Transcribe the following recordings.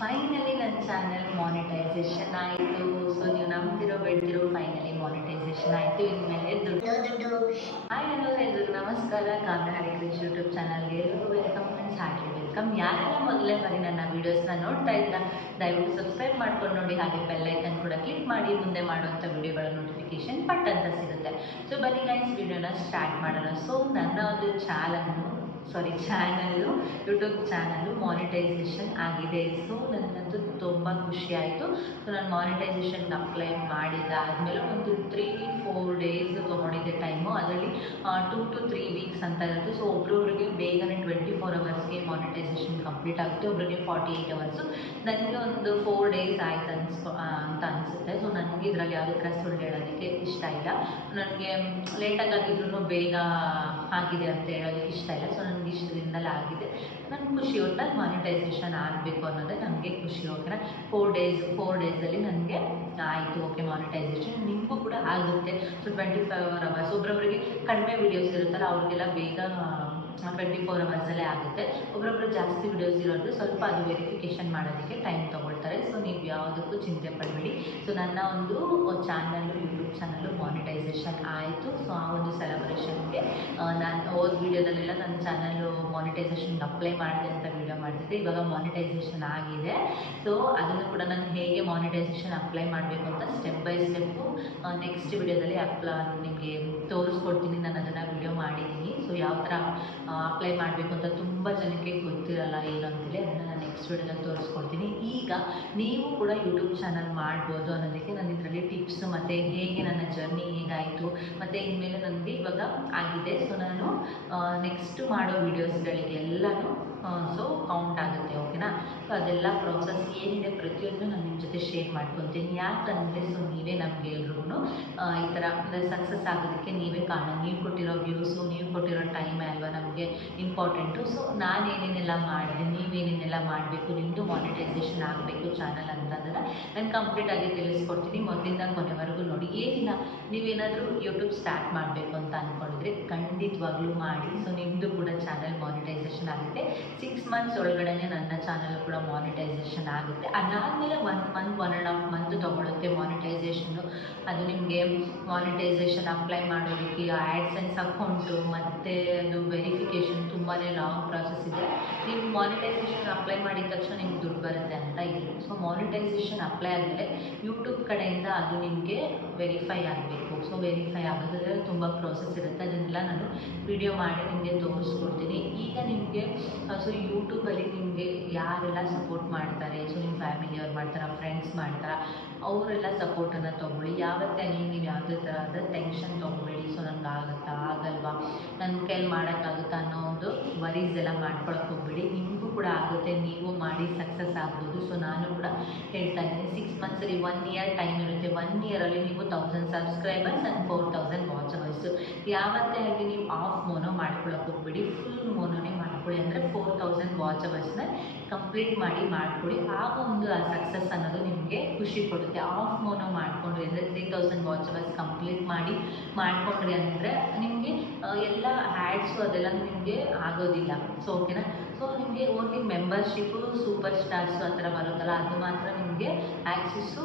Finally ನನ್ನ channel monetisation ಆಯಿತು. So ನೀವು ನಂಬ್ತಿರೋ ಬಿಡ್ತಿರೋ ಫೈನಲಿ ಮಾನಿಟೈಸೇಷನ್ ಆಯಿತು. ಇನ್ಮೇಲೆ ದುಡ್ಡು. ಹಾಯ್ ಹಲೋ ಎಲ್ರಿಗೂ ನಮಸ್ಕಾರ. ಕಾವ್ಯ ಹರಿಕೃಷ್ಣ ಯೂಟ್ಯೂಬ್ ಚಾನಲ್ಗೆ ಎಲ್ಲರಿಗೂ ವೆಲ್ಕಮ್ ಫ್ರೆಂಡ್ಸ್, ಹಾರ್ಟ್ಲಿ ವೆಲ್ಕಮ್. ಯಾರೆಲ್ಲ ಮೊದಲೇ ಬರೀ ನನ್ನ ವೀಡಿಯೋಸ್ನ ನೋಡ್ತಾ ಇದ್ದೀರಾ ದಯವಿಟ್ಟು ಸಬ್ಸ್ಕ್ರೈಬ್ ಮಾಡ್ಕೊಂಡು ನೋಡಿ, ಹಾಗೆ ಬೆಲ್ ಐಕನ್ ಕೂಡ ಕ್ಲಿಕ್ ಮಾಡಿ. ಮುಂದೆ ಮಾಡುವಂಥ ವೀಡಿಯೋಗಳ ನೋಟಿಫಿಕೇಶನ್ ಪಟ್ ಅಂತ ಸಿಗುತ್ತೆ. ಸೊ ಬನ್ನಿ ಗೈಸ್, ವಿಡಿಯೋನ ಸ್ಟಾರ್ಟ್ ಮಾಡೋಣ. ಸೊ ನನ್ನ ಒಂದು ಚಾನಲ್ಲು ಯೂಟ್ಯೂಬ್ ಚಾನಲ್ಲು ಮಾನಿಟೈಸೇಷನ್ ಆಗಿದೆ. ಸೊ ನನಗಂತೂ ತುಂಬ ಖುಷಿ ಆಯಿತು. ಸೊ ನಾನು ಮಾನಿಟೈಸೇಷನ್ಗೆ ಅಪ್ಲೈ ಮಾಡಿದ್ದಾದಮೇಲೆ ಒಂದು 3-4 ಡೇಸ್ ತೊಗೊಂಡಿದ್ದೆ ಟೈಮು. ಅದರಲ್ಲಿ 2 to 3 ವೀಕ್ಸ್ ಅಂತ ಇರುತ್ತೆ. ಸೊ ಒಬ್ರೊಬ್ರಿಗೆ ಬೇಗನೆ 24 ಅವರ್ಸ್ಗೆ ಮಾನಿಟೈಸೇಷನ್ ಕಂಪ್ಲೀಟ್ ಆಗುತ್ತೆ, ಒಬ್ರಿಗೆ 48 ಅವರ್ಸು. ನನಗೆ ಒಂದು 4 ಡೇಸ್ ಆಯ್ತು ಅಂತ ಅನಿಸುತ್ತೆ. ಸೊ ನನಗೆ ಇದರಲ್ಲಿ ಯಾವುದಕ್ಕೆ ಸುಳ್ಳು ಹೇಳೋದಕ್ಕೆ ಇಷ್ಟ ಇಲ್ಲ. ನನಗೆ ಲೇಟಾಗಿ ಆಗಿದ್ರು ಬೇಗ ಆಗಿದೆ ಅಂತ ಹೇಳೋದಕ್ಕೆ ಇಷ್ಟ ಇಲ್ಲ. ಸೊ ನನಗೆ ಇಷ್ಟದಿಂದಲೇ ಆಗಿದೆ. ನನಗೆ ಖುಷಿ, ಒಟ್ಟಾಗಿ ಮಾನಿಟೈಸೇಷನ್ ಆಗಬೇಕು ಅನ್ನೋದೇ ನನಗೆ ಖುಷಿ. ಓಕೆನಾ, 4 ಡೇಸಲ್ಲಿ ನನಗೆ ಆಯಿತು. ಓಕೆ, ಮಾನಿಟೈಸೇಷನ್ ನಿಮಗೂ ಕೂಡ ಆಗುತ್ತೆ. ಸೊ 24 ಅವರ್ಸ್, ಒಬ್ಬೊಬ್ಬರಿಗೆ ಕಡಿಮೆ ವೀಡಿಯೋಸ್ ಇರುತ್ತಲ್ಲ ಅವ್ರಿಗೆಲ್ಲ ಬೇಗ 24 ಅವರ್ಸಲ್ಲೇ ಆಗುತ್ತೆ. ಒಬ್ಬೊಬ್ಬರು ಜಾಸ್ತಿ ವಿಡಿಯೋಸ್ ಇರೋದು ಸ್ವಲ್ಪ ಅದು ವೆರಿಫಿಕೇಷನ್ ಮಾಡೋದಕ್ಕೆ ಟೈಮ್ ತೊಗೊಳ್ತಾರೆ. ಸೊ ನೀವು ಯಾವುದಕ್ಕೂ ಚಿಂತೆ ಪಡಬೇಡಿ. ಸೊ ನನ್ನ ಒಂದು ಯೂಟ್ಯೂಬ್ ಚಾನಲ್ಲು ಮಾನಿಟೈಸೇಷನ್ ಆಯಿತು. ಸೊ ಆ ಒಂದು ಸೆಲೆಬ್ರೇಷನ್ಗೆ ನಾನು ಹೋದ ವೀಡಿಯೋದಲ್ಲೆಲ್ಲ ನನ್ನ ಚಾನಲ್ಲು ಮಾನಿಟೈಸೇಷನ್ಗೆ ಅಪ್ಲೈ ಮಾಡಿದೆ ಅಂತ ವೀಡಿಯೋ ಮಾಡ್ತಿದ್ದೆ. ಇವಾಗ ಮಾನಿಟೈಸೇಷನ್ ಆಗಿದೆ. ಸೊ ಅದನ್ನು ಕೂಡ ನಾನು ಹೇಗೆ ಮಾನಿಟೈಸೇಷನ್ ಅಪ್ಲೈ ಮಾಡಬೇಕು ಅಂತ ಸ್ಟೆಪ್ ಬೈ ಸ್ಟೆಪ್ಪು ನೆಕ್ಸ್ಟ್ ವೀಡಿಯೋದಲ್ಲಿ ನಿಮಗೆ ತೋರಿಸ್ಕೊಡ್ತೀನಿ. ನಾನು ಅದನ್ನು ವೀಡಿಯೋ ಮಾಡಿದ್ದೀನಿ. ಸೊ ಯಾವ ಥರ ಅಪ್ಲೈ ಮಾಡಬೇಕು ಅಂತ ತುಂಬ ಜನಕ್ಕೆ ಗೊತ್ತಿರಲ್ಲ ಏನು ಅಂತೇಳಿ, ಅದನ್ನು ನಾನು ನೆಕ್ಸ್ಟ್ ವೀಡಿಯೋದಲ್ಲಿ ತೋರಿಸ್ಕೊಡ್ತೀನಿ. ಈಗ ನೀವು ಕೂಡ ಯೂಟ್ಯೂಬ್ ಚಾನಲ್ ಮಾಡ್ಬೋದು ಅನ್ನೋದಕ್ಕೆ ನಾನು ಇದರಲ್ಲಿ ಟಿಪ್ಸ್ ಮತ್ತು ಹೇಗೆ ನನ್ನ ಜರ್ನಿ ಹೇಗಾಯಿತು ಮತ್ತು ಇನ್ಮೇಲೆ ನನಗೆ ಇವಾಗ ಆಗಿದೆ. ಸೊ ನಾನು ನೆಕ್ಸ್ಟ್ ಮಾಡೋ ವೀಡಿಯೋಸ್ಗಳಿಗೆಲ್ಲನೂ ಸೊ ಕೌಂಟ್ ಆಗುತ್ತೆ. ಓಕೆನಾ, ಸೊ ಅದೆಲ್ಲ ಪ್ರಾಸೆಸ್ ಏನಿದೆ ಪ್ರತಿಯೊಂದು ನಾನು ನಿಮ್ಮ ಜೊತೆ ಶೇರ್ ಮಾಡ್ಕೊತೀನಿ. ಯಾಕಂದರೆ ಸೊ ನೀವೇ ನಮಗೆ ಎಲ್ರಿಗೂ ಈ ಥರ ಸಕ್ಸಸ್ ಆಗೋದಕ್ಕೆ ನೀವೇ ಕಾರಣ. ನೀವು ಕೊಟ್ಟಿರೋ ವ್ಯೂಸು, ನೀವು ಕೊಟ್ಟಿರೋ ಟೈಮ್ ಅಲ್ವಾ ನಮಗೆ ಇಂಪಾರ್ಟೆಂಟು. ಸೊ ನಾನೇನೇನೆಲ್ಲ ಮಾಡಿದೆ, ನೀವೇನೇನೆಲ್ಲ ಮಾಡಬೇಕು, ನಿಮ್ಮದು ಮಾನಿಟೈಸೇಷನ್ ಆಗಬೇಕು ಚಾನಲ್ ಅಂತಂದರೆ ನಾನು ಕಂಪ್ಲೀಟಾಗಿ ತಿಳಿಸ್ಕೊಡ್ತೀನಿ. ಮೊದಲಿಂದ ಕೊನೆವರೆಗೂ ನೋಡಿ. ಏನಿಲ್ಲ, ನೀವೇನಾದರೂ ಯೂಟ್ಯೂಬ್ ಸ್ಟಾರ್ಟ್ ಮಾಡಬೇಕು ಅಂತ ಅಂದ್ಕೊಂಡಿದ್ರೆ ಖಂಡಿತವಾಗ್ಲೂ ಮಾಡಿ. ಸೊ ನಿಮ್ಮದು ಕೂಡ ಚಾನಲ್ ಮಾನಿಟೈಸೇಷನ್ ಆಗುತ್ತೆ. 6 ಮಂತ್ಸ್ ಒಳಗಡೆ ನನ್ನ ಚಾನಲ್ ಕೂಡ ಮಾನಿಟೈಸೇಷನ್ ಆಗುತ್ತೆ. ಅದಾದಮೇಲೆ 1.5 ಮಂತ್ ತೊಗೊಳುತ್ತೆ ಮಾನಿಟೈಸೇಷನ್ನು. ಅದು ನಿಮಗೆ ಮಾನಿಟೈಸೇಷನ್ ಅಪ್ಲೈ ಮಾಡೋದಕ್ಕೆ ಆ್ಯಡ್ಸೆನ್ಸ್ ಅಕೌಂಟು ಮತ್ತು ಅದು ವೆರಿಫಿಕೇಷನ್ ತುಂಬಾ ಲಾಂಗ್ ಪ್ರಾಸೆಸ್ ಇದೆ. ನೀವು ಮಾನಿಟೈಸೇಷನ್ ಅಪ್ಲೈ ಮಾಡಿದ ತಕ್ಷಣ ನಿಮ್ಗೆ ದುಡ್ಡು ಬರುತ್ತೆ ಅಂತ ಇಲ್ಲ. ಸೊ ಮಾನಿಟೈಸೇಷನ್ ಅಪ್ಲೈ ಆದಮೇಲೆ ಯೂಟ್ಯೂಬ್ ಕಡೆಯಿಂದ ಅದು ನಿಮಗೆ ವೆರಿಫೈ ಆಗಬೇಕು. ಸೊ ವೆರಿಫೈ ಆಗೋದ್ರೆ ತುಂಬ ಪ್ರೋಸೆಸ್ ಇರುತ್ತೆ. ಅದನ್ನೆಲ್ಲ ನಾನು ವಿಡಿಯೋ ಮಾಡಿ ನಿಮಗೆ ತೋರಿಸ್ಕೊಡ್ತೀನಿ. ಈಗ ನಿಮಗೆ ಸೊ ಯೂಟ್ಯೂಬಲ್ಲಿ ನಿಮಗೆ ಯಾರೆಲ್ಲ ಸಪೋರ್ಟ್ ಮಾಡ್ತಾರೆ, ಸೊ ನಿಮ್ಮ ಫ್ಯಾಮಿಲಿಯವ್ರು ಮಾಡ್ತಾರೆ, ಫ್ರೆಂಡ್ಸ್ ಮಾಡ್ತಾರೆ, ಅವರೆಲ್ಲ ಸಪೋರ್ಟನ್ನು ತೊಗೊಳ್ಳಿ. ಯಾವತ್ತೇ ನೀವು ಯಾವುದೇ ಥರದ ಟೆನ್ಷನ್ ತೊಗೊಬೇಡಿ. ಸೊ ನನಗೆ ಆಗುತ್ತಾ ಆಗಲ್ವಾ, ನನ್ನ ಕೈಲಿ ಮಾಡೋಕ್ಕಾಗುತ್ತಾ ಅನ್ನೋ ಒಂದು ವರೀಸ್ ಎಲ್ಲ ಮಾಡ್ಕೊಳಕ್ಕೆ ಹೋಗ್ಬೇಡಿ. ನಿಮಗೂ ಕೂಡ ಆಗುತ್ತೆ, ನೀವು ಮಾಡಿ ಸಕ್ಸಸ್ ಆಗ್ಬೋದು. ಸೊ ನಾನು ಕೂಡ ಹೇಳ್ತಾ ಇದ್ದೀನಿ, 6 ಮಂತ್ಸಲ್ಲಿ 1 ಇಯರ್ ಟೈಮ್ ಇರುತ್ತೆ. 1 ಇಯರಲ್ಲಿ ನೀವು 1000 ಸಬ್ಸ್ಕ್ರೈಬರ್ಸ್ ಆ್ಯಂಡ್ 4000 ವಾಚ್ ಅವರ್ಸು. ಯಾವತ್ತೇ ಆಗಿ ನೀವು ಆಫ್ ಮೋನೋ ಮಾಡ್ಕೊಳಕ್ಕೆ ಹೋಗ್ಬೇಡಿ, ಫುಲ್ ಮೋನೋನೇ ಮಾಡ್ಕೊಳ್ಳಿ. ಅಂದರೆ 4000 ವಾಚ್ ಅವರ್ಸ್ನ ಕಂಪ್ಲೀಟ್ ಮಾಡಿಕೊಡಿ. ಆಗ ಒಂದು ಆ ಸಕ್ಸಸ್ ಅನ್ನೋದು ನಿಮಗೆ ಖುಷಿ ಕೊಡುತ್ತೆ. ಆಫ್ ಮೋನೋ ಮಾಡಿಕೊಂಡ್ರಿ ಅಂದರೆ 3000 ವಾಚ್ ಅವರ್ಸ್ ಕಂಪ್ಲೀಟ್ ಮಾಡಿಕೊಂಡ್ರಿ ಅಂದರೆ ನಿಮಗೆ ಎಲ್ಲ ಆ್ಯಡ್ಸು ಅದೆಲ್ಲ ನಿಮಗೆ ಆಗೋದಿಲ್ಲ. ಸೊ ಓಕೆನಾ, ಸೊ ನಿಮಗೆ ಓನ್ಲಿ ಮೆಂಬರ್ಶಿಪ್ಪು, ಸೂಪರ್ ಸ್ಟಾರ್ಸು ಆ ಥರ ಬರುತ್ತಲ್ಲ, ಅದು ಮಾತ್ರ ನಿಮಗೆ ಆ್ಯಕ್ಸಸ್ಸು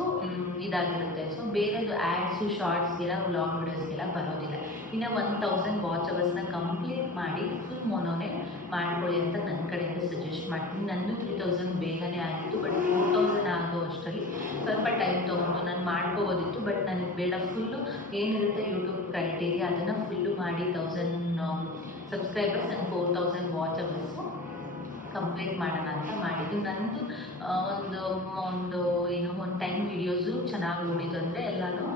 ಇದಾಗಿರುತ್ತೆ. ಸೊ ಬೇರೆದು ಆ್ಯಡ್ಸು, ಶಾರ್ಟ್ಸ್ಗೆಲ್ಲ, ವ್ಲಾಗ್ ವಿಡಿಯೋಸ್ಗೆಲ್ಲ ಬರೋದಿಲ್ಲ. ಇನ್ನು 1000 ವಾಚ್ ಅವರ್ಸ್ನ ಕಂಪ್ಲೀಟ್ ಮಾಡಿ ಫುಲ್ ಮೋನೋನೇ ಮಾಡ್ಕೊಳ್ಳಿ ಅಂತ ನನ್ನ ಕಡೆಯಿಂದ ಸಜೆಸ್ಟ್ ಮಾಡ್ತೀನಿ. ನನ್ನ 3000 ಬೇಗನೆ ಆಗಿತ್ತು, ಬಟ್ 4000 ಆಗೋ ಅಷ್ಟರಲ್ಲಿ ಸ್ವಲ್ಪ ಟೈಮ್ ತೊಗೊಂಡು ನಾನು ಮಾಡ್ಕೋಬೋದಿತ್ತು. ಬಟ್ ನನಗೆ ಬೇಡ, ಫುಲ್ಲು ಏನಿರುತ್ತೆ ಯೂಟ್ಯೂಬ್ ಕ್ರೈಟೀರಿಯಾ ಅದನ್ನು ಫುಲ್ಲು ಮಾಡಿ 1000 subscribers and 4000 watch hours complete ಮಾಡೋಣ ಅಂತ ಮಾಡಿದ್ದು. ನನ್ನದು ಒಂದು 10 ವೀಡಿಯೋಸು ಚೆನ್ನಾಗಿ ಓಡಿದ್ದು ಅಂದರೆ ಎಲ್ಲನೂ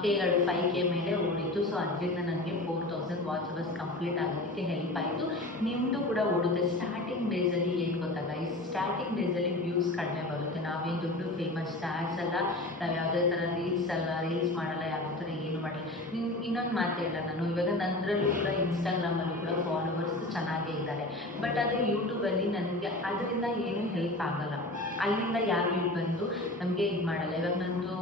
K2 5K ಮೇಲೆ ಓಡಿತ್ತು. ಸೊ ಅದರಿಂದ ನನಗೆ 4000 ವಾಚ್ ಅವರ್ಸ್ ಕಂಪ್ಲೀಟ್ ಆಗೋದಕ್ಕೆ ಹೆಲ್ಪ್ ಆಯಿತು. ನಿಮ್ಮದು ಕೂಡ ಓಡುತ್ತೆ. ಸ್ಟಾರ್ಟಿಂಗ್ ಡೇಸಲ್ಲಿ ಏನು ಗೊತ್ತಾಗ, ಈ ಸ್ಟಾರ್ಟಿಂಗ್ ಡೇಸಲ್ಲಿ ವ್ಯೂಸ್ ಕಡಿಮೆ ಬರುತ್ತೆ. ನಾವೇನು ದೊಡ್ಡ ಫೇಮಸ್ ಸ್ಟಾರ್ಸ್ ಅಲ್ಲ, ನಾವು ಯಾವುದೇ ಥರ ರೀಲ್ಸ್ ಮಾಡಲ್ಲ, ಯಾವುದೇ ಥರ ಏನು ಮಾಡಲ್ಲ. ಇನ್ನೊಂದು ಮಾತು ಹೇಳ, ನಾನು ಇವಾಗ ನನ್ನದ್ರಲ್ಲೂ ಕೂಡ ಇನ್ಸ್ಟಾಗ್ರಾಮಲ್ಲೂ ಕೂಡ ಫಾಲೋವರ್ಸ್ ಚೆನ್ನಾಗೇ ಇದ್ದಾರೆ. ಬಟ್ ಆದರೆ ಯೂಟ್ಯೂಬಲ್ಲಿ ನನಗೆ ಅದರಿಂದ ಏನೂ ಹೆಲ್ಪ್ ಆಗಲ್ಲ. ಅಲ್ಲಿಂದ ಯಾರು ಇಲ್ಲಿ ಬಂದು ನಮಗೆ ಇದು ಮಾಡಲ್ಲ. ಇವಾಗ ನಂದು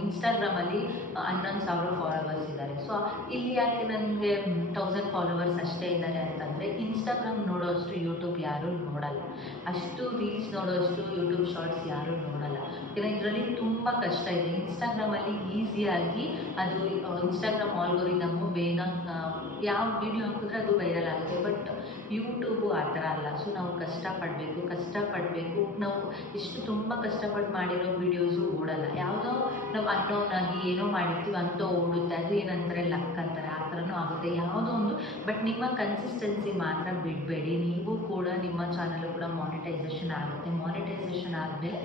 ಇನ್ಸ್ಟಾಗ್ರಾಮಲ್ಲಿ 11,000 ಫಾಲೋವರ್ಸ್ ಇದ್ದಾರೆ. ಸೊ ಇಲ್ಲಿ ಯಾಕೆ ನನಗೆ 1000 ಫಾಲೋವರ್ಸ್ ಅಷ್ಟೇ ಇದ್ದಾರೆ ಅಂತಂದರೆ, ಇನ್ಸ್ಟಾಗ್ರಾಮ್ ನೋಡೋಷ್ಟು ಯೂಟ್ಯೂಬ್ ಯಾರೂ ನೋಡಲ್ಲ, ಅಷ್ಟು ರೀಲ್ಸ್ ನೋಡೋಷ್ಟು ಯೂಟ್ಯೂಬ್ ಶಾರ್ಟ್ಸ್ ಯಾರೂ ನೋಡಲ್ಲ. ಯಾಕಂದರೆ ಇದರಲ್ಲಿ ತುಂಬ ಕಷ್ಟ ಇದೆ. ಇನ್ಸ್ಟಾಗ್ರಾಮಲ್ಲಿ ಈಸಿಯಾಗಿ ಅದು ಇನ್ಸ್ಟಾಗ್ರಾಮ್ ಆಲ್ಗೋರಿದಮ್ಮು ಬೇಗ ಯಾವ ವಿಡಿಯೋ ಹಾಕಿದ್ರೆ ಅದು ವೈರಲ್ ಆಗುತ್ತೆ. ಬಟ್ ಯೂಟ್ಯೂಬು ಆ ಥರ ಅಲ್ಲ. ಸೊ ನಾವು ಕಷ್ಟಪಡಬೇಕು. ನಾವು ಎಷ್ಟು ತುಂಬ ಕಷ್ಟಪಟ್ಟು ಮಾಡಿರೋ ವೀಡಿಯೋಸು ಓಡಲ್ಲ. ಯಾವುದೋ ನಾವು ಅನ್ನೋನಾಗಿ ಏನೋ ಮಾಡಿರ್ತೀವಿ ಅಂತ ಓಡುತ್ತೆ. ಅದು ಏನಂತಾರೆ ಲಕ್ ಅಂತಾರೆ, ಆ ಥರನೂ ಆಗುತ್ತೆ ಯಾವುದೋ ಒಂದು. ಬಟ್ ನಿಮ್ಮ ಕನ್ಸಿಸ್ಟೆನ್ಸಿ ಮಾತ್ರ ಬಿಡಬೇಡಿ. ನೀವು ಕೂಡ ನಿಮ್ಮ ಚಾನಲ್ ಕೂಡ ಮಾನಿಟೈಸೇಷನ್ ಆಗುತ್ತೆ. ಮಾನಿಟೈಸೇಷನ್ ಆದಮೇಲೆ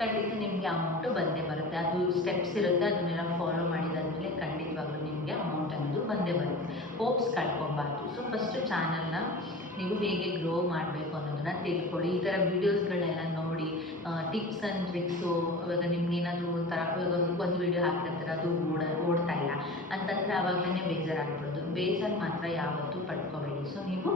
ಖಂಡಿತ ನಿಮಗೆ ಅಮೌಂಟು ಬಂದೇ ಬರುತ್ತೆ. ಅದು ಸ್ಟೆಪ್ಸ್ ಇರುತ್ತೆ, ಅದನ್ನೆಲ್ಲ ಫಾಲೋ ಮಾಡಿದಾದ್ಮೇಲೆ ಖಂಡಿತವಾಗ್ಲೂ ನಿಮಗೆ ಅಮೌಂಟ್ ಅನ್ನೋದು ಬಂದೇ ಬರುತ್ತೆ. ಹೋಪ್ಸ್ ಕಳ್ಕೊಬಾರ್ದು. ಸೊ ಫಸ್ಟು ಚಾನಲ್ನ ನೀವು ಹೇಗೆ ಗ್ರೋ ಮಾಡಬೇಕು ಅನ್ನೋದನ್ನು ತಿಳ್ಕೊಳ್ಳಿ. ಈ ಥರ ವೀಡಿಯೋಸ್ಗಳನ್ನೆಲ್ಲ ನೋಡಿ ಟಿಪ್ಸ್ ಆ್ಯಂಡ್ ಟ್ರಿಕ್ಸು. ಇವಾಗ ನಿಮ್ಗೇನಾದರೂ ಒಂಥರ ಒಂದು ವೀಡಿಯೋ ಹಾಕಿರ್ತಾರೆ, ಅದು ಓಡ್ತಾ ಇಲ್ಲ ಅಂತಂದರೆ ಆವಾಗಲೇ ಬೇಜಾರಾಗ್ಬಿಡೋದು. ಬೇಜಾರು ಮಾತ್ರ ಯಾವತ್ತೂ ಪಡ್ಕೋಬೇಡಿ. ಸೊ ನೀವು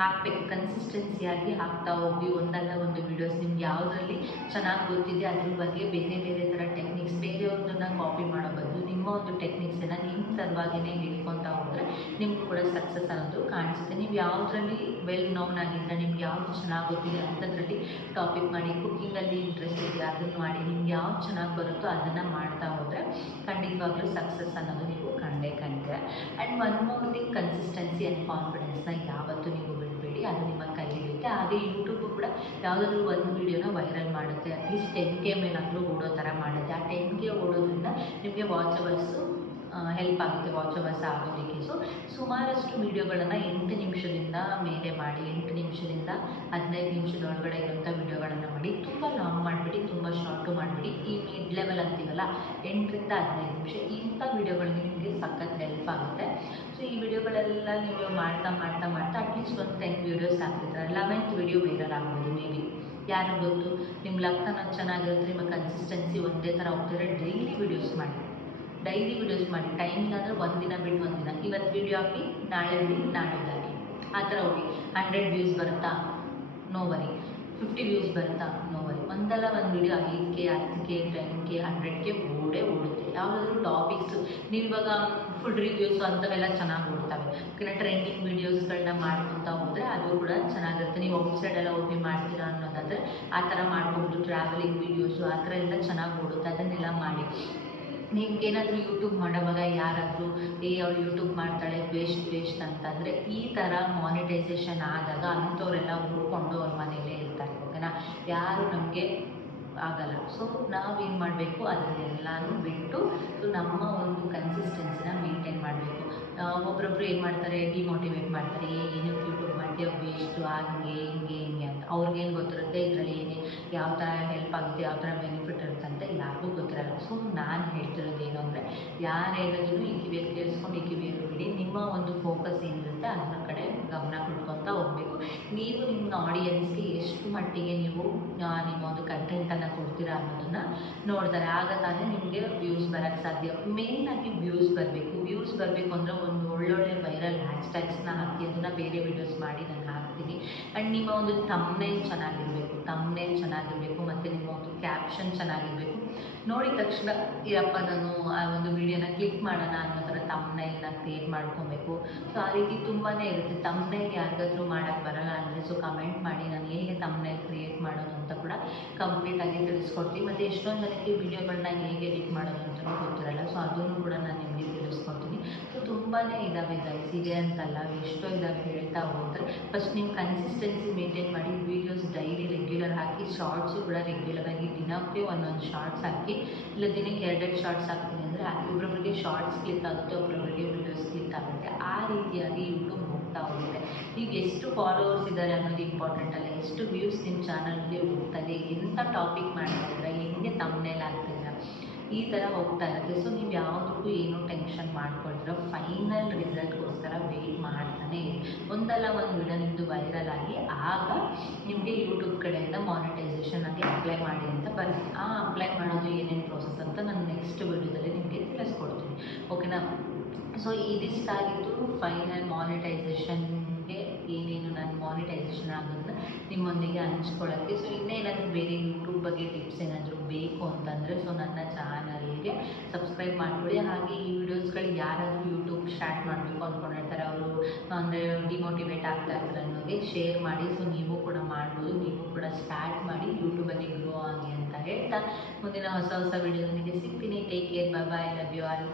ಹಾಕಬೇಕು, ಕನ್ಸಿಸ್ಟೆನ್ಸಿಯಾಗಿ ಹಾಕ್ತಾ ಹೋಗಿ. ಒಂದಲ್ಲ ಒಂದು ವೀಡಿಯೋಸ್ ನಿಮ್ಗೆ ಯಾವುದರಲ್ಲಿ ಚೆನ್ನಾಗಿ ಗೊತ್ತಿದೆ ಅದ್ರ ಬಗ್ಗೆ ಬೇರೆ ಬೇರೆ ಥರ ಟೆಕ್ನಿಕ್ಸ್, ಬೇರೆಯವ್ರನ್ನ ಕಾಪಿ ಮಾಡೋ ಬದಲು ನಿಮ್ಮ ಒಂದು ಟೆಕ್ನಿಕ್ಸನ್ನು ನಿಮ್ಮ ತರವಾಗಿಯೇ ಹೇಳ್ಕೊತಾ ಹೋದರೆ ನಿಮಗೂ ಕೂಡ ಸಕ್ಸಸ್ ಅನ್ನೋದು ಕಾಣಿಸುತ್ತೆ. ನೀವು ಯಾವುದರಲ್ಲಿ ವೆಲ್ ನೋನ್ ಆಗಿದ್ದರೆ, ನಿಮ್ಗೆ ಯಾವುದು ಚೆನ್ನಾಗಿ ಗೊತ್ತಿದೆ ಅಂಥದ್ರಲ್ಲಿ ಟಾಪಿಕ್ ಮಾಡಿ. ಕುಕ್ಕಿಂಗಲ್ಲಿ ಇಂಟ್ರೆಸ್ಟ್ ಇದೆ, ಅದನ್ನು ಮಾಡಿ. ನಿಮ್ಗೆ ಯಾವ್ದು ಚೆನ್ನಾಗಿ ಬರುತ್ತೋ ಅದನ್ನು ಮಾಡ್ತಾ ಹೋದರೆ ಖಂಡಿತವಾಗ್ಲೂ ಸಕ್ಸಸ್ ಅನ್ನೋದು ನೀವು ಕಂಡೇ. And one more thing, consistency and ಕಾನ್ಫಿಡೆನ್ಸ್ನ ಯಾವತ್ತೂ ನೀವು ಬಿಡಬೇಡಿ. ಅದು ನಿಮ್ಮ ಕೈ ಹಿಡಿಯುತ್ತೆ. ಹಾಗೆ ಯೂಟ್ಯೂಬು ಕೂಡ ಯಾವುದಾದ್ರೂ ಒಂದು ವೀಡಿಯೋನ ವೈರಲ್ ಮಾಡುತ್ತೆ. ಅಟ್ಲೀಸ್ಟ್ 10K ಮೇಲಾದರೂ ಓಡೋ ಥರ ಮಾಡುತ್ತೆ. ಆ 10K ಓಡೋದ್ರಿಂದ ನಿಮಗೆ ವಾಚ್ ಅವರ್ಸು ಹೆಲ್ಪ್ ಆಗುತ್ತೆ, ವಾಚ್ ಅವರ್ಸ್ ಆಗೋದಕ್ಕೆ. ಸೊ ಸುಮಾರಷ್ಟು ವೀಡಿಯೋಗಳನ್ನು 8 ನಿಮಿಷದಿಂದ ಮೇಲೆ ಮಾಡಿ, 8 ನಿಮಿಷದಿಂದ 15 ನಿಮಿಷದೊಳಗಡೆ ಇರುವಂಥ ವೀಡಿಯೋಗಳನ್ನು ಮಾಡಿ. ತುಂಬ ಲಾಂಗ್ ಮಾಡಿಬಿಡಿ, ತುಂಬ ಶಾರ್ಟು ಮಾಡಿಬಿಡಿ. ಈ ಮಿಡ್ ಲೆವೆಲ್ ಅಂತೀವಲ್ಲ, 8ರಿಂದ 15 ನಿಮಿಷ, ಇಂಥ ವೀಡಿಯೋಗಳಿಗೆ ನಿಮಗೆ ಸಖತ್ ಹೆಲ್ಪ್ ಆಗುತ್ತೆ. ಸೊ ಈ ವಿಡಿಯೋಗಳೆಲ್ಲ ನೀವು ಮಾಡ್ತಾ ಅಟ್ಲೀಸ್ಟ್ ಒಂದು 10 ವೀಡಿಯೋಸ್ ಹಾಕ್ತಿದ್ರೆ 11th ವೀಡಿಯೋ ವೈರಲ್ ಆಗ್ಬೋದು. ಮೇ ಬಿ ಯಾರು ಗೊತ್ತು, ನಿಮ್ಮ ಲಕ್ ಅನ್ನೋದು ಚೆನ್ನಾಗಿರುತ್ತೆ, ನಿಮ್ಮ ಕನ್ಸಿಸ್ಟೆನ್ಸಿ ಒಂದೇ ಥರ ಹೋಗ್ತಿದ್ರೆ ಡೈಲಿ ವೀಡಿಯೋಸ್ ಮಾಡಿ. ಟೈಮ್ ಇಲ್ಲಾಂದರೆ ಒಂದಿನ ಬಿಟ್ಟು ಒಂದಿನ. ಇವತ್ತು ವೀಡಿಯೋ ಹಾಕಿ, ನಾಳೆ ಬಿಡಿ, ನಾಡಿದ್ದು ಹಾಕಿ. ಆ ಥರ ಹೋಗಿ. 100 ವ್ಯೂಸ್ ಬರುತ್ತಾ? No worry. 50 ವ್ಯೂಸ್ ಬರುತ್ತಾ? No worry. ಒಂದಲ್ಲ ಒಂದು video 5K, 10K, 10K, 100K ಓಡುತ್ತೆ. ಯಾವುದಾದ್ರೂ ಟಾಪಿಕ್ಸು ನೀವು ಇವಾಗ ಫುಡ್ ರಿವ್ಯೂಸು ಅಂಥವೆಲ್ಲ ಚೆನ್ನಾಗಿ ಓಡ್ತವೆ. ಓಕೆನಾ? ಟ್ರೆಂಡಿಂಗ್ ವೀಡಿಯೋಸ್ಗಳನ್ನ ಮಾಡ್ಕೊತಾ ಹೋದರೆ ಅದು ಕೂಡ ಚೆನ್ನಾಗಿರುತ್ತೆ. ನೀವು ಔಟ್ಸೈಡೆಲ್ಲ ಹೋಗಿ ಮಾಡ್ತೀರಾ ಅನ್ನೋದಾದರೆ ಆ ಥರ ಮಾಡ್ಕೊಂಡು ಟ್ರಾವೆಲಿಂಗ್ ವೀಡಿಯೋಸು ಆ ಥರ ಎಲ್ಲ ಚೆನ್ನಾಗಿ ಓಡುತ್ತೆ. ಅದನ್ನೆಲ್ಲ ಮಾಡಿ. ನಿಮ್ಗೇನಾದರೂ ಯೂಟ್ಯೂಬ್ ಮಾಡೋವಾಗ ಯಾರಾದರೂ ಅವಳು ಯೂಟ್ಯೂಬ್ ಮಾಡ್ತಾಳೆ ವೇಸ್ಟ್ ಅಂತಂದರೆ, ಈ ಥರ ಮಾನಿಟೈಸೇಷನ್ ಆದಾಗ ಅಂಥವರೆಲ್ಲ ಹುಡ್ಕೊಂಡು ಅವ್ರ ಮನೇಲೇ ಇರ್ತಾರೆ. ಓಕೆನಾ? ಯಾರು ನಮಗೆ ಆಗಲ್ಲ. ಸೊ ನಾವೇನು ಮಾಡಬೇಕು, ಅದನ್ನೆಲ್ಲನೂ ಬಿಟ್ಟು ನಮ್ಮ ಒಂದು ಕನ್ಸಿಸ್ಟೆನ್ಸಿನ ಮೇಂಟೈನ್ ಮಾಡಬೇಕು. ಒಬ್ಬರೊಬ್ರು ಏನು ಮಾಡ್ತಾರೆ, ಡಿಮೋಟಿವೇಟ್ ಮಾಡ್ತಾರೆ. ಏನಕ್ಕೆ ಯೂಟ್ಯೂಬ್ ಮಾಡ್ತೀಯ, ವೇಸ್ಟು, ಹಂಗೆ ಹಿಂಗೆ ಅಂತ. ಅವ್ರಿಗೇನು ಗೊತ್ತಿರುತ್ತೆ ಇದರಲ್ಲಿ ಯಾವ ಥರ ಹೆಲ್ಪ್ ಆಗುತ್ತೆ, ಯಾವ ಥರ ಬೆನಿಫಿಟ್ ಇರುತ್ತೆ ಅಂತ ಯಾರಿಗೂ ಗೊತ್ತಿರಲ್ಲ. ಸೊ ನಾನು ಹೇಳ್ತಿರೋದು ಏನು ಅಂದರೆ, ಯಾರು ಹೇಳಿದ್ರು ಈ ಕಿವಿಯಲ್ಲಿ ಕೇಳಿಸ್ಕೊಂಡು ಈ ಕಿವಿಯಲ್ಲಿ ಬಿಡಿ. ನಿಮ್ಮ ಒಂದು ಫೋಕಸ್ ಏನಿರುತ್ತೆ ಅದರ ಕಡೆ ಗಮನ ಕೊಟ್ಕೊತಾ ಹೋಗಬೇಕು. ನೀವು ನಿಮ್ಮ ಆಡಿಯನ್ಸ್ಗೆ ಎಷ್ಟು ಮಟ್ಟಿಗೆ ನೀವು ನಿಮ್ಮ ಒಂದು ಕಂಟೆಂಟನ್ನು ಕೊಡ್ತೀರಾ ಅನ್ನೋದನ್ನು ನೋಡ್ತಾರೆ. ಆಗ ತಾನೇ ನಿಮಗೆ ವ್ಯೂಸ್ ಬರೋಕ್ಕೆ ಸಾಧ್ಯ. ಮೇಯ್ನಾಗಿ ವ್ಯೂಸ್ ಬರಬೇಕು ಅಂದರೆ ಒಂದು ಒಳ್ಳೊಳ್ಳೆ ವೈರಲ್ ಹ್ಯಾಶ್ಟ್ಯಾಗ್ಸ್ನ ಹಾಕಿ ಅದನ್ನು ಬೇರೆ ವೀಡಿಯೋಸ್ ಮಾಡಿ ನಾನು ಹಾಕ್ತೀನಿ. ಆ್ಯಂಡ್ ನಿಮ್ಮ ಒಂದು ಥಂಬ್ನೇಲ್ ಚೆನ್ನಾಗಿರಬೇಕು ಮತ್ತು ನಿಮ್ಮ ಒಂದು ಕ್ಯಾಪ್ಷನ್ ಚೆನ್ನಾಗಿರಬೇಕು. ನೋಡಿದ ತಕ್ಷಣ ಇರಪ್ಪ ನಾನು ಆ ಒಂದು ವೀಡಿಯೋನ ಕ್ಲಿಕ್ ಮಾಡೋಣ ಅನ್ನೋ ಥರ ಥಂಬ್ನೇಲ್ನ ಕ್ರಿಯೇಟ್ ಮಾಡ್ಕೊಬೇಕು. ಸೊ ಆ ರೀತಿ ತುಂಬಾ ಇರುತ್ತೆ. ಥಂಬ್ನೇಲ್ ಯಾರಿಗಾದ್ರೂ ಮಾಡೋಕ್ಕೆ ಬರಲ್ಲ ಅಂದರೆ ಸೊ ಕಮೆಂಟ್ ಮಾಡಿ, ನಾನು ಹೇಗೆ ಥಂಬ್ನೇಲ್ ಕ್ರಿಯೇಟ್ ಮಾಡೋದು ಅಂತ ಕೂಡ ಕಂಪ್ಲೀಟಾಗಿ ತಿಳಿಸ್ಕೊಡ್ತೀನಿ. ಮತ್ತು ಎಷ್ಟೊಂದು ಜನಕ್ಕೆ ವೀಡಿಯೋಗಳನ್ನ ಹೇಗೆ ಎಡಿಟ್ ಮಾಡೋದು ಅಂತಲೂ ಗೊತ್ತಿರಲ್ಲ. ಸೊ ಅದನ್ನು ಕೂಡ ನಾನು ನಿಮಗೆ ತಿಳಿಸ್ಕೊಡ್ತೀನಿ. ಸೊ ತುಂಬಾ ಇದ್ದಾವೆ ಗೈಸ್, ಇದೆ ಅಂತಲ್ಲ, ಎಷ್ಟೋ ಇದ್ದಾವೆ. ಹೇಳ್ತಾ ಹೋದರೆ ಫಸ್ಟ್ ನೀವು ಕನ್ಸಿಸ್ಟೆನ್ಸಿ ಮೇಂಟೈನ್ ಮಾಡಿ. ವೀಡಿಯೋಸ್ ಡೈಲಿ ರೆಗ್ಯುಲರ್ ಹಾಕಿ. ಶಾರ್ಟ್ಸು ಕೂಡ ರೆಗ್ಯುಲರಾಗಿ ದಿನಕ್ಕೆ ಒಂದೊಂದು ಶಾರ್ಟ್ಸ್ ಹಾಕಿ. ಇಲ್ಲ ದಿನಕ್ಕೆ 2 ಶಾರ್ಟ್ಸ್ ಹಾಕ್ತೀನಿ ಅಂದರೆ ಒಬ್ಬೊಬ್ಬರಿಗೆ ಶಾರ್ಟ್ಸ್ ಕ್ಲಿಕ್ ಆಗುತ್ತೆ, ಒಬ್ಬೊಬ್ಬರಿಗೆ ವೀಡಿಯೋಸ್ ಕ್ಲಿಕ್ ಆಗುತ್ತೆ. ಆ ರೀತಿಯಾಗಿ ಯೂಟ್ಯೂಬ್ ಹೋಗ್ತಾ ಹೋಗುತ್ತೆ. ನೀವು ಎಷ್ಟು ಫಾಲೋವರ್ಸ್ ಇದ್ದಾರೆ ಅನ್ನೋದು ಇಂಪಾರ್ಟೆಂಟ್ ಅಲ್ಲ, ಎಷ್ಟು ವ್ಯೂಸ್ ನಿಮ್ಮ ಚಾನಲ್ಗೆ ಹೋಗ್ತದೆ, ಎಂಥ ಟಾಪಿಕ್ ಮಾಡ್ತಿದ್ದೀರಾ, ಹೆಂಗೆ ಥಂಬ್ನೇಲ್ ಆಗ್ತಿದ್ದೀರಾ, ಈ ಥರ ಹೋಗ್ತಾ ಇರುತ್ತೆ. ಸೊ ನೀವು ಯಾವುದಕ್ಕೂ ಏನೂ ಟೆನ್ಷನ್ ಮಾಡ್ಕೊಳ್ತೀರೋ, ಫೈನಲ್ ರಿಸಲ್ಟ್ಗೋಸ್ಕರ ವೆಯ್ಟ್ ಮಾಡ್ತಾನೆ ಇರಿ. ಒಂದಲ್ಲ ಒಂದು ವಿಡಿಯೋ ನಿಮ್ಮದು ವೈರಲ್ ಆಗಿ ಆಗ ನಿಮಗೆ ಯೂಟ್ಯೂಬ್ ಕಡೆಯಿಂದ ಮಾನಿಟೈಸೇಷನ್ ಆಗಿ ಅಪ್ಲೈ ಮಾಡಿ ಅಂತ ಬರುತ್ತೆ. ಆ ಅಪ್ಲೈ ಮಾಡೋದು ಏನೇನು ಪ್ರೋಸೆಸ್ ಅಂತ ನಾನು ನೆಕ್ಸ್ಟ್ ವಿಡಿಯೋದಲ್ಲಿ ನಿಮಗೆ ತಿಳಿಸ್ಕೊಡ್ತೀನಿ. ಓಕೆನಾ? ಸೊ ಇದಿಷ್ಟಾಗಿತ್ತು ಫೈನಲ್ ಮಾನಿಟೈಸೇಷನ್ಗೆ ಏನೇನು ನಾನು ಮಾನಿಟೈಸೇಷನ್ ಆಗೋದನ್ನ ನಿಮ್ಮೊಂದಿಗೆ ಹಂಚ್ಕೊಳ್ಳೋಕ್ಕೆ. ಸೊ ಇನ್ನೇನಾದರೂ ಬೇರೆ ಬಗ್ಗೆ ಟಿಪ್ಸ್ ಏನಾದರೂ ಬೇಕು ಅಂತಂದರೆ ಸೊ ನನ್ನ ಚಾನಲ್ಗೆ ಸಬ್ಸ್ಕ್ರೈಬ್ ಮಾಡಿಕೊಳ್ಳಿ. ಹಾಗೆ ಈ ವಿಡಿಯೋಸ್ಗಳು ಯಾರಾದರೂ ಯೂಟ್ಯೂಬ್ ಸ್ಟಾರ್ಟ್ ಮಾಡಬೇಕು ಅಂದ್ಕೊಂಡಿರ್ತಾರೆ, ಅವರು ಅಂದರೆ ಡಿಮೋಟಿವೇಟ್ ಆಗ್ತಾ ಇರ್ತಾರೆ ಅನ್ನೋಗೆ ಶೇರ್ ಮಾಡಿ. ಸೊ ನೀವು ಕೂಡ ಮಾಡ್ಬೋದು, ನೀವು ಕೂಡ ಸ್ಟಾರ್ಟ್ ಮಾಡಿ ಯೂಟ್ಯೂಬಲ್ಲಿ ಗ್ರೋ ಆಗಿ ಅಂತ ಹೇಳ್ತಾ ಮುಂದಿನ ಹೊಸ ವಿಡಿಯೋದೊಂದಿಗೆ ಸಿಗ್ತೀನಿ. Take care, bye bye, love you all.